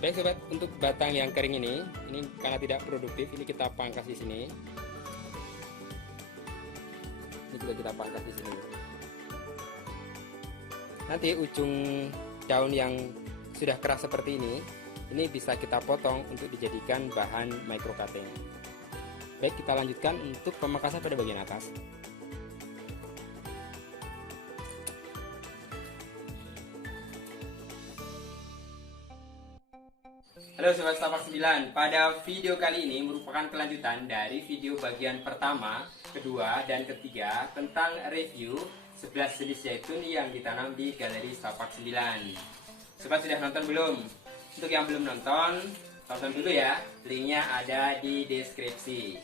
Baik sobat, untuk batang yang kering ini karena tidak produktif, ini kita pangkas di sini. Ini juga kita pangkas di sini. Nanti ujung daun yang sudah keras seperti ini bisa kita potong untuk dijadikan bahan micro cutting. Baik, kita lanjutkan untuk pemangkasan pada bagian atas. Halo Sobat Setapak 9, pada video kali ini merupakan kelanjutan dari video bagian pertama, kedua, dan ketiga tentang review 11 jenis zaitun yang ditanam di Galeri Setapak 9. Sobat sudah nonton belum? Untuk yang belum nonton, tonton dulu ya, linknya ada di deskripsi.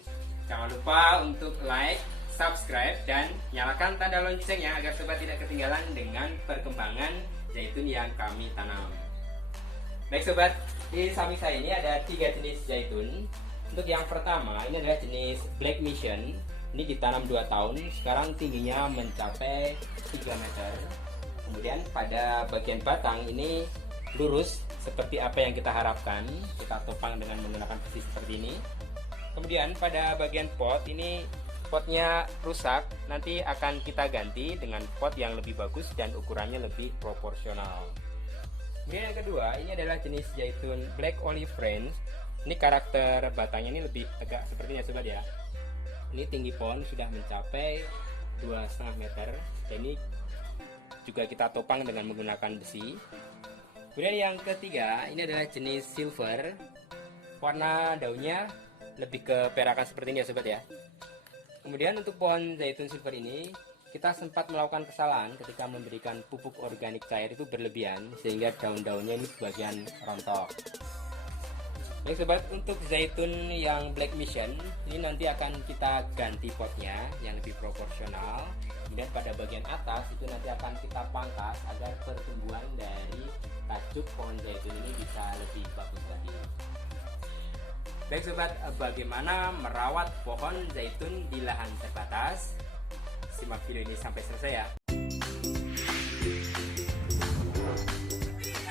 Jangan lupa untuk like, subscribe, dan nyalakan tanda loncengnya agar sobat tidak ketinggalan dengan perkembangan zaitun yang kami tanam. Baik sobat, di samping saya ini ada 3 jenis zaitun. Untuk yang pertama, ini adalah jenis Black Mission. Ini ditanam 2 tahun, sekarang tingginya mencapai 3 meter. Kemudian pada bagian batang ini lurus seperti apa yang kita harapkan. Kita topang dengan menggunakan besi seperti ini. Kemudian pada bagian pot ini, potnya rusak, nanti akan kita ganti dengan pot yang lebih bagus dan ukurannya lebih proporsional. Kemudian yang kedua, ini adalah jenis zaitun Black Olive Range. Ini karakter batangnya ini lebih tegak sepertinya sobat ya. Ini tinggi pohon sudah mencapai 2,5 meter. Dan ini juga kita topang dengan menggunakan besi. Kemudian yang ketiga, ini adalah jenis Silver. Warna daunnya lebih ke perakan seperti ini ya sobat ya. Kemudian untuk pohon zaitun Silver ini, kita sempat melakukan kesalahan ketika memberikan pupuk organik cair itu berlebihan sehingga daun-daunnya ini sebagian rontok. Baik sobat, untuk zaitun yang Black Mission ini nanti akan kita ganti potnya yang lebih proporsional. Kemudian pada bagian atas itu nanti akan kita pangkas agar pertumbuhan dari tajuk pohon zaitun ini bisa lebih bagus lagi. Baik sobat, bagaimana merawat pohon zaitun di lahan terbatas? Simak video ini sampai selesai ya.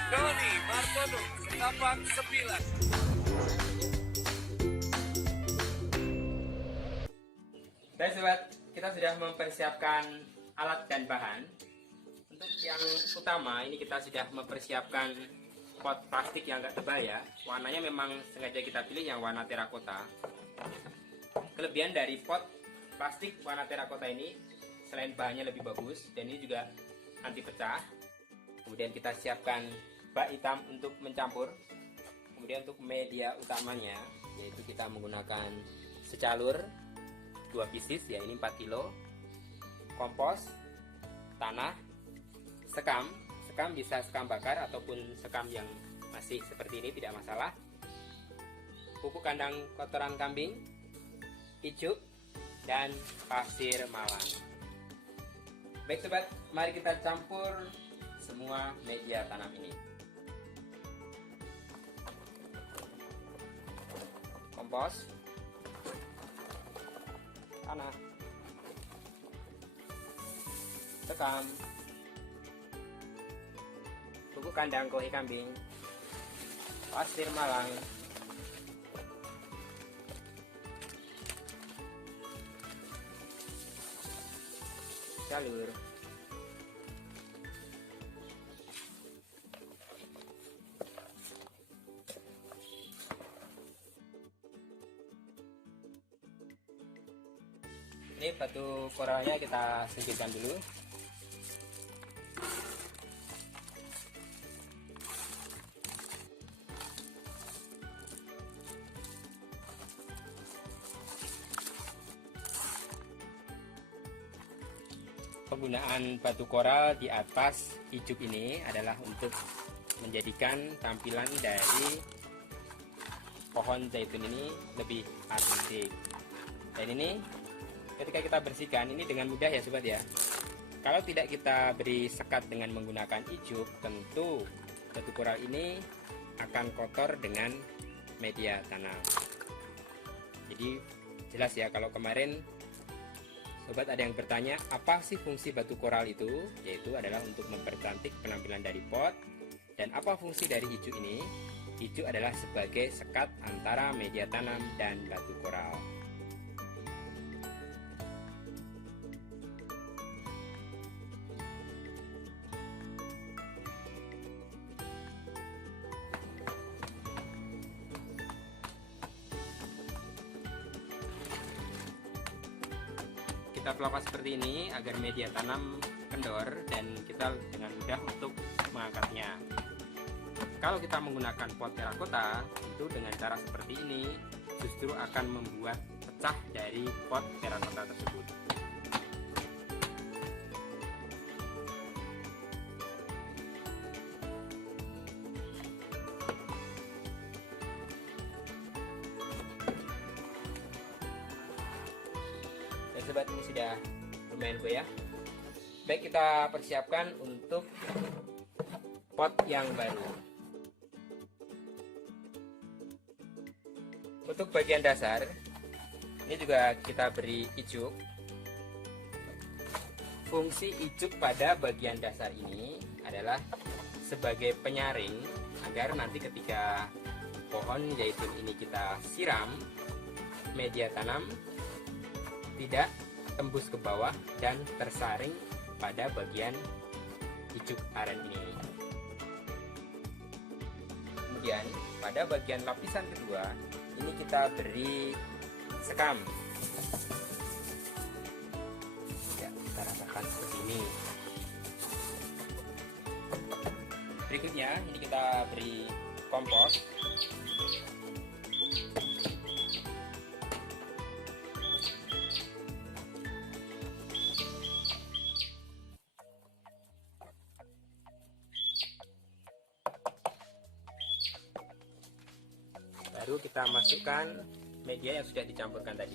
Doni Martono, Setapak 9. Baik sobat, kita sudah mempersiapkan alat dan bahan. Untuk yang utama ini kita sudah mempersiapkan pot plastik yang agak tebal ya. Warnanya memang sengaja kita pilih yang warna terakota. Kelebihan dari pot plastik warna terakota ini, selain bahannya lebih bagus dan ini juga anti pecah. Kemudian kita siapkan bak hitam untuk mencampur. Kemudian untuk media utamanya, yaitu kita menggunakan secalur 2 pieces ya, ini 4 kilo, kompos, tanah, sekam bisa sekam bakar ataupun sekam yang masih seperti ini tidak masalah, pupuk kandang kotoran kambing, ijuk, dan pasir malang. Baik sobat, mari kita campur semua media tanam ini. Kompos, tanah, sekam, pupuk kandang kohe kambing, pasir malang, jalur, ini batu koralnya kita singkirkan dulu. Penggunaan batu koral di atas ijuk ini adalah untuk menjadikan tampilan dari pohon zaitun ini lebih artistik. Dan ini ketika kita bersihkan ini dengan mudah ya sobat ya. Kalau tidak kita beri sekat dengan menggunakan ijuk, tentu batu koral ini akan kotor dengan media tanam. Jadi jelas ya, kalau kemarin sobat ada yang bertanya apa sih fungsi batu koral itu, yaitu adalah untuk mempercantik penampilan dari pot. Dan apa fungsi dari ijuk ini? Ijuk adalah sebagai sekat antara media tanam dan batu koral. Kita pelopor seperti ini agar media tanam kendor dan kita dengan mudah untuk mengangkatnya. Kalau kita menggunakan pot terakota, tentu dengan cara seperti ini justru akan membuat pecah dari pot terakota tersebut. Sobat, ini sudah lumayan goyah. Baik, kita persiapkan untuk pot yang baru. Untuk bagian dasar ini juga kita beri ijuk. Fungsi ijuk pada bagian dasar ini adalah sebagai penyaring agar nanti ketika pohon zaitun ini kita siram, media tanam tidak tembus ke bawah dan tersaring pada bagian ijuk aren ini. Kemudian pada bagian lapisan kedua ini kita beri sekam. Ya, kita rasakan seperti ini. Berikutnya ini kita beri kompos. Baru kita masukkan media yang sudah dicampurkan tadi.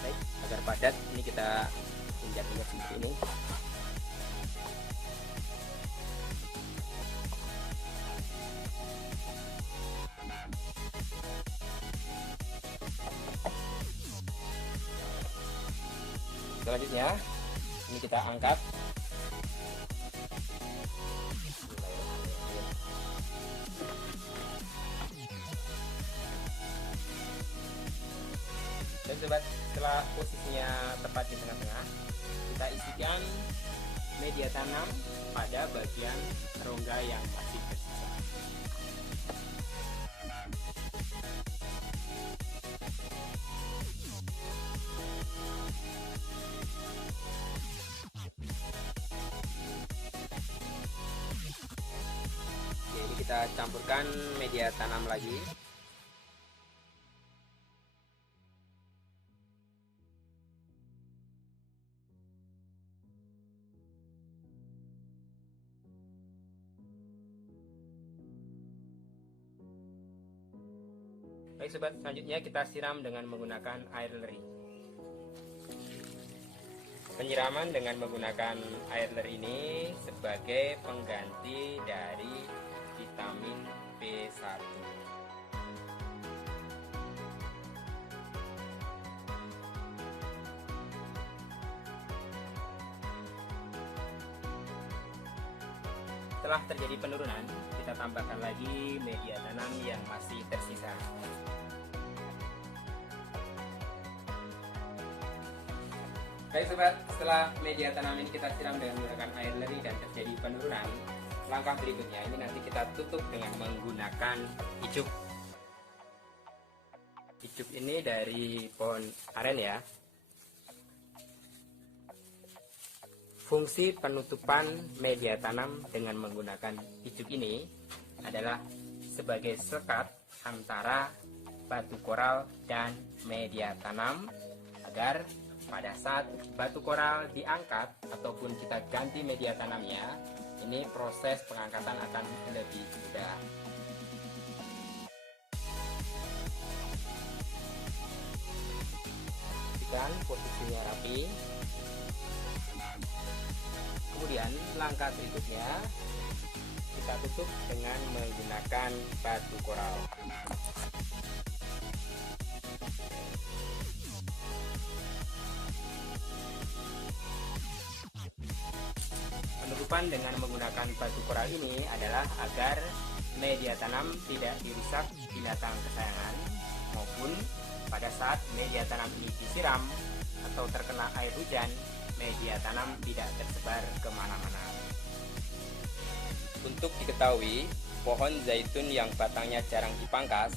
Baik, agar padat ini kita injak-injak seperti ini. Selanjutnya ini kita angkat. Dan sobat, setelah posisinya tepat di tengah-tengah, kita isikan media tanam pada bagian rongga yang masih tersisa. Ini kita campurkan media tanam lagi. Baik sobat, selanjutnya kita siram dengan menggunakan air leri. Penyiraman dengan menggunakan air leri ini sebagai pengganti dari vitamin B1. Setelah terjadi penurunan, kita tambahkan lagi media tanam yang masih tersisa. Baik sobat, setelah media tanam ini kita siram dengan menggunakan air leri dan terjadi penurunan, langkah berikutnya ini nanti kita tutup dengan menggunakan ijuk. Ijuk ini dari pohon aren ya. Fungsi penutupan media tanam dengan menggunakan ijuk ini adalah sebagai sekat antara batu koral dan media tanam agar pada saat batu koral diangkat ataupun kita ganti media tanamnya, ini proses pengangkatan akan lebih mudah. Pastikan posisinya rapi. Kemudian langkah berikutnya kita tutup dengan menggunakan batu koral. Penutupan dengan menggunakan batu koral ini adalah agar media tanam tidak dirusak binatang kesayangan, maupun pada saat media tanam ini disiram atau terkena air hujan, media tanam tidak tersebar kemana-mana. Untuk diketahui, pohon zaitun yang batangnya jarang dipangkas,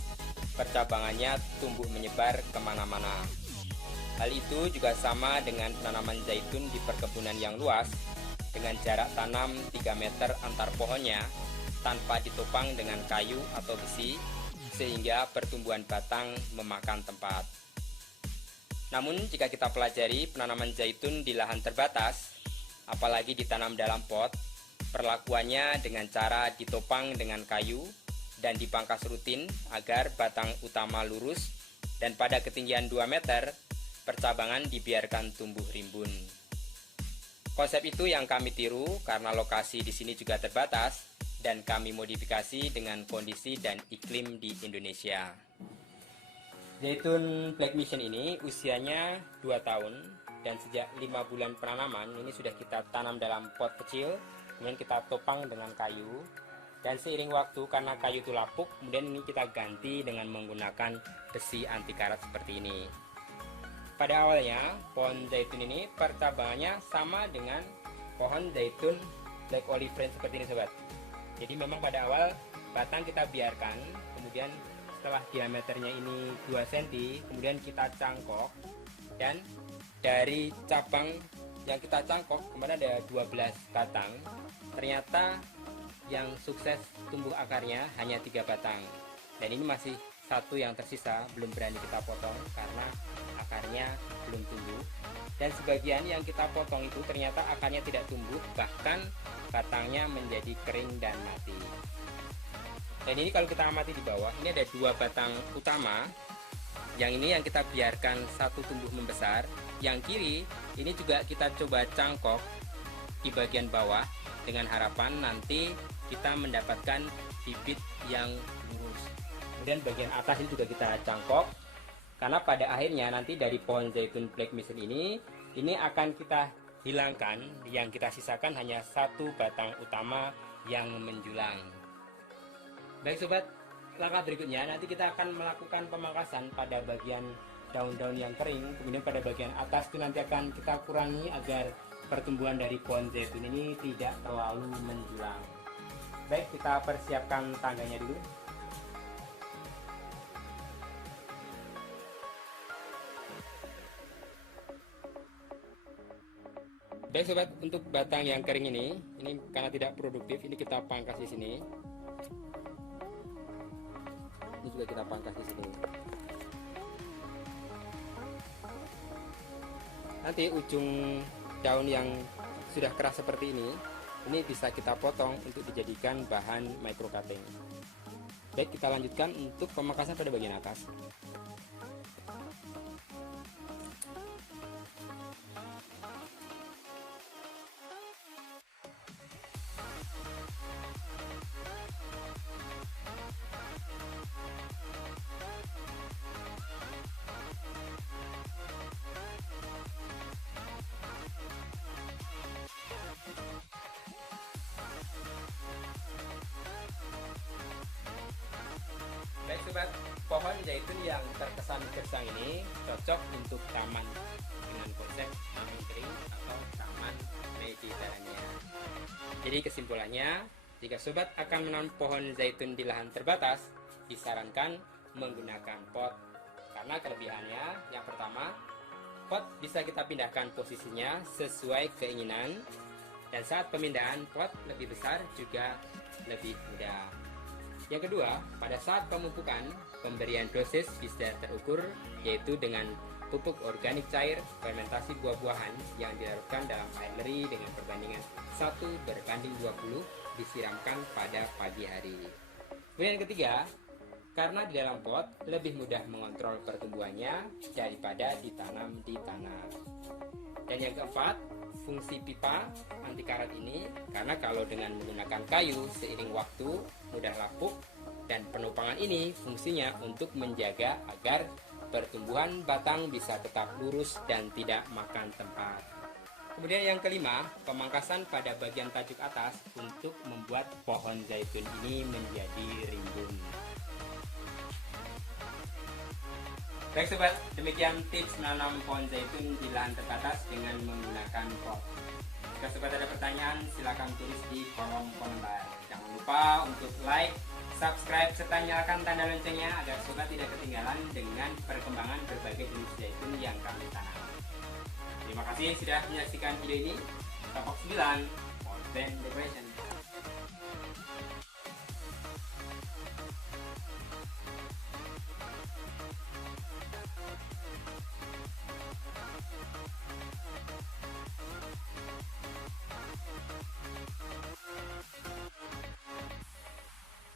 percabangannya tumbuh menyebar kemana-mana. Hal itu juga sama dengan penanaman zaitun di perkebunan yang luas, dengan jarak tanam 3 meter antar pohonnya, tanpa ditopang dengan kayu atau besi, sehingga pertumbuhan batang memakan tempat. Namun jika kita pelajari penanaman zaitun di lahan terbatas, apalagi ditanam dalam pot, perlakuannya dengan cara ditopang dengan kayu dan dipangkas rutin agar batang utama lurus, dan pada ketinggian 2 meter, percabangan dibiarkan tumbuh rimbun. Konsep itu yang kami tiru karena lokasi di sini juga terbatas dan kami modifikasi dengan kondisi dan iklim di Indonesia. Zaitun Black Mission ini usianya 2 tahun dan sejak 5 bulan penanaman ini sudah kita tanam dalam pot kecil, kemudian kita topang dengan kayu, dan seiring waktu karena kayu itu lapuk, kemudian ini kita ganti dengan menggunakan besi anti karat seperti ini. Pada awalnya, pohon zaitun ini percabangannya sama dengan pohon zaitun Black Olive Branch seperti ini, sobat. Jadi memang pada awal batang kita biarkan, kemudian setelah diameternya ini 2 cm, kemudian kita cangkok, dan dari cabang yang kita cangkok kemarin ada 12 batang, ternyata yang sukses tumbuh akarnya hanya 3 batang, dan ini masih satu yang tersisa belum berani kita potong karena akarnya belum tumbuh, dan sebagian yang kita potong itu ternyata akarnya tidak tumbuh, bahkan batangnya menjadi kering dan mati. Dan ini kalau kita amati di bawah, ini ada 2 batang utama, yang ini yang kita biarkan satu tumbuh membesar, yang kiri ini juga kita coba cangkok di bagian bawah dengan harapan nanti kita mendapatkan bibit yang lurus. Kemudian bagian atas ini juga kita cangkok, karena pada akhirnya nanti dari pohon zaitun Black Mission ini akan kita hilangkan, yang kita sisakan hanya 1 batang utama yang menjulang. Baik sobat, langkah berikutnya nanti kita akan melakukan pemangkasan pada bagian daun-daun yang kering, kemudian pada bagian atas itu nanti akan kita kurangi agar pertumbuhan dari pohon zaitun ini tidak terlalu menjulang. Baik, kita persiapkan tangganya dulu. Baik sobat, untuk batang yang kering ini karena tidak produktif, ini kita pangkas di sini. Ini juga kita pangkas di sini. Nanti ujung daun yang sudah keras seperti ini bisa kita potong untuk dijadikan bahan micro cutting. Baik, kita lanjutkan untuk pemangkasan pada bagian atas. Baik sobat, pohon zaitun yang terkesan gersang ini cocok untuk taman dengan konsep taman kering atau taman Mediterania. Jadi kesimpulannya, jika sobat akan menanam pohon zaitun di lahan terbatas, disarankan menggunakan pot. Karena kelebihannya, yang pertama, pot bisa kita pindahkan posisinya sesuai keinginan, dan saat pemindahan pot lebih besar juga lebih mudah. Yang kedua, pada saat pemupukan, pemberian dosis bisa terukur, yaitu dengan pupuk organik cair fermentasi buah-buahan yang dilarutkan dalam air leri dengan perbandingan 1:20 disiramkan pada pagi hari. Kemudian yang ketiga, karena di dalam pot lebih mudah mengontrol pertumbuhannya daripada ditanam di tanah. Dan yang keempat, fungsi pipa anti karat ini, karena kalau dengan menggunakan kayu seiring waktu mudah lapuk, dan penopangan ini fungsinya untuk menjaga agar pertumbuhan batang bisa tetap lurus dan tidak makan tempat. Kemudian yang kelima, pemangkasan pada bagian tajuk atas untuk membuat pohon zaitun ini menjadi rimbun. Baik sobat, demikian tips menanam pohon zaitun di lahan terbatas dengan menggunakan pot. Jika sobat ada pertanyaan, silakan tulis di kolom komentar. Jangan lupa untuk like, subscribe, serta nyalakan tanda loncengnya agar sobat tidak ketinggalan dengan perkembangan berbagai jenis zaitun yang kami tanam. Terima kasih sudah menyaksikan video ini. Tapak 9, Mountain Decoration.